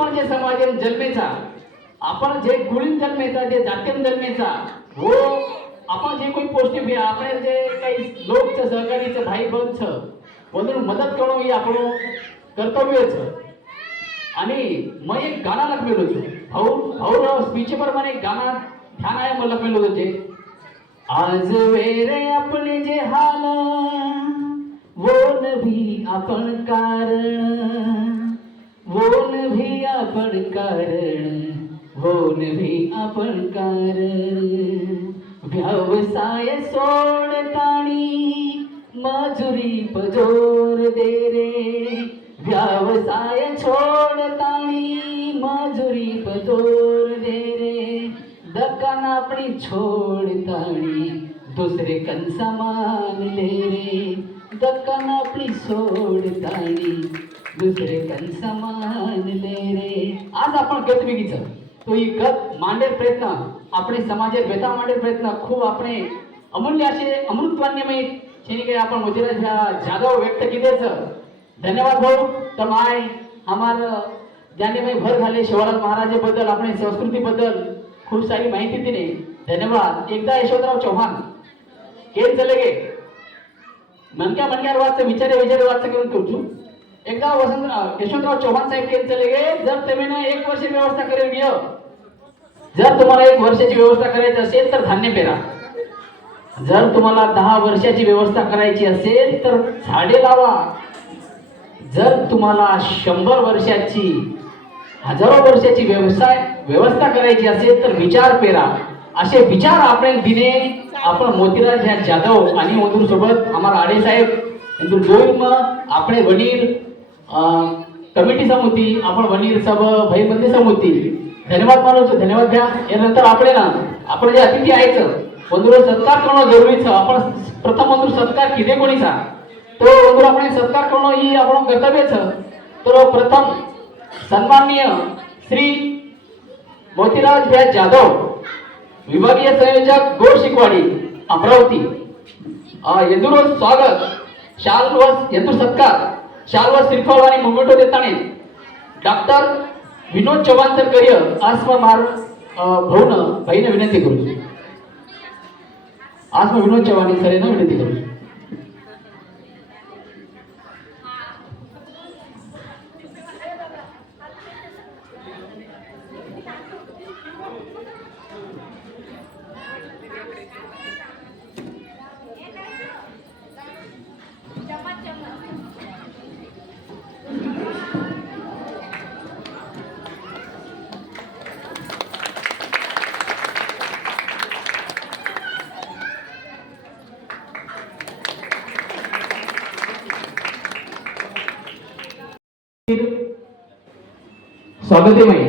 आपण जे समाजेन जन्मेचा, आपण जे कुळीन जन्मेचा, जे जातीन जन्मेचा, हो आपण जे कोई पौष्टिक भी આપણે જે કઈ લોક છે સહકારી છે ભાઈ બંધ છે બધું મદદ કરો એ આપણો કર્તવ્ય છે. आणि मैं एक गाणं लखमेलो છું भाऊ स्पीच प्रमाणे एक गाणं ध्यान आहे मला लखमेलो होते. आज वेरे अपने जे हाल वो भी अपन कारण, वो भी अपन कारण, वो भी अपन कारण. व्यवसाय सोडतानी मजुरी पजोर दे रे, व्यवसाय छोडतानी मजुरी पजोर दे रे. दुकान अपनी छोडतानी दुसरे कन सामान ले रे, दुकान अपनी सोडतानी दुसरे कन सामान ले रे. आज आपण गतविगीचं तो ही गत मांडेल प्रयत्न આપણે સમાજે બેતા માટે પ્રયત્ન ખૂબ આપણે અમૂલ્ય છે અમૃતવાન્યમય જેની કે आपण મોતીરાજ જાદવ व्यक्त किते छ. धन्यवाद भाऊ तमाय हमार ज्याने मी भर घाले शिवालाल महाराज बद्दल आपण संस्कृती बद्दल खूप सारी माहिती दिली. धन्यवाद. एकदा यशवंतराव चव्हाण केन चले गे मनक्या वाच विचारे वाच करून करू. एकदा यशवंतराव चव्हाण साहेब केन चले गे जर तुम्ही 1 वर्ष व्यवस्था करेल गे, जर तुम्हाला 1 वर्षाची व्यवस्था करायची असेल तर धान्य पेरा, जर तुम्हाला 10 वर्षाची व्यवस्था करायची असेल तर झाडे लावा, जर तुम्हाला 100 वर्षाची 1000 वर्षाची व्यवस्था करायची असेल तर विचार पेरा. असे विचार आपण दिने आपण मोतीराज ह्या जाधव आणि मधुर सोबत आम्हाला आडे साहेब इंदूर दोन आपण वडील कमिटी समिती आपण वडील सब भाई बंदी समिती धन्यवाद मानो छो. धन्यवाद द्या. यानंतर આપણે ना आपण जे अतिथी आहेत बंधुरो सत्कार करणं जरुरी છે. आपण प्रथम बंधुर सत्कार किदे कोणीचा तो बंधुर આપણે सत्कार करणं ही આપણું कर्तव्य છે. तर प्रथम सन्माननीय श्री मोतीराज व्यास जाधव विभागीय संयोजक गोड शिकवाडी अमरावती यंदुर स्वागत शाल यंदुर सत्कार शाल व श्रीफळ आणि मुंगटो देताने डॉक्टर विनोद चव्हाण सर करियर आस्मा मार भाऊन भाईने विनंती करू. आस्मा विनोद चव्हाण सर यांना विनंती करू. स्वागतमय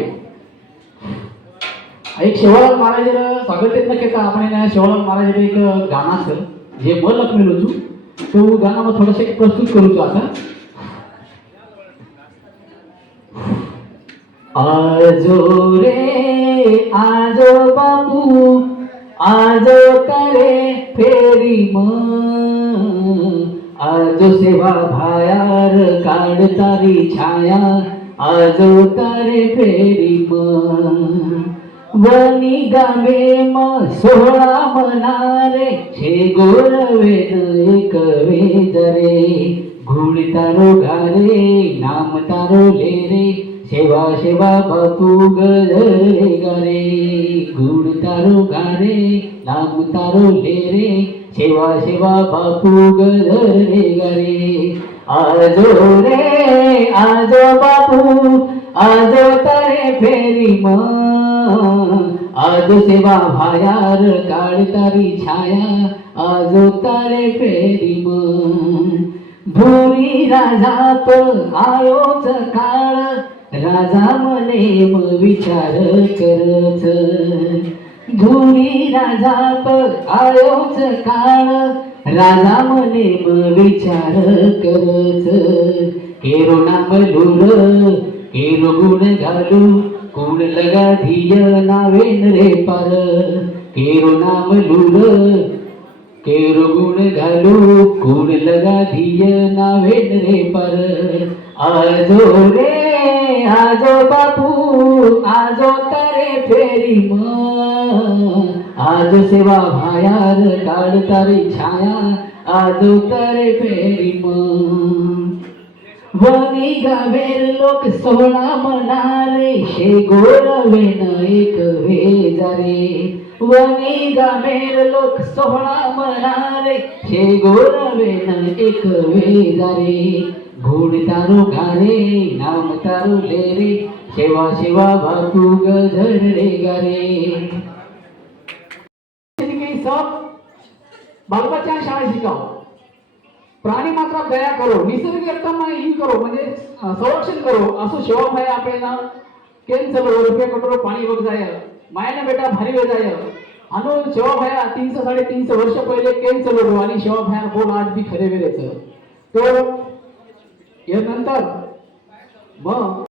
एक शिवालाल महाराज स्वागत केता आपण शिवालाल महाराज एक गाणं असेल जे मन लखमेलो छू तो गाणं मग थोडंसं प्रस्तुत करू छू. आता आजो रे आजो बापू आजो करे फेरी आजो सेवा भायार काढ तारी छाया आजो तारे फेरी वनी गावे सोहळा मनारे छे गोरवे एक वेजरे घुड तारो गारे नाम तारो लेरे सेवा सेवा बापू गरे गारे घुड तारो गारे नाम तारो लेरे सेवा सेवा बापू गरे गारे. आजो रे आजो बापू आजो तारे फेरी आजो सेवा भायार काढ तारी छाया आजो तारे फेरी भुरी राजात आयोच काळ राजा मने विचार करच धुरी राजात आयोच काळ राजा मने विचार करच केरो नाम लूर केरो गुण घालू कोण लगा धिय नावेन रे पार केरो नाम लूर केरो गुण घालू कोण लगा धिय नावेन रे पार आजो रे आजो बापू फेरी आज सेवा भायार काढ तारी छाया आज उतरे फेरी वनी गावेर लोक सोहळा मनारे शे गोरवेन एक वेजारे वनी गावेर लोक सोहळा मनारे शे गोरवेन एक वेजारे गुण तारो गारे नाम तारो लेरे शेवा शेवा भातू गझरे गारे सब बालबच्चा शाळा शिकाव प्राणी मात्र दया करो निसर्ग एकदम ही करो म्हणजे संरक्षण करो असो शेवा भाई आपल्याला केन चलो रुपये कटोरो पाणी बघ जाय मायाने बेटा भारी वे जाय अनु शेवा भाया 300 350 वर्ष पहिले केन चलो आणि शेवा भाया बोल आज भी खरे वेळेच तो यानंतर मग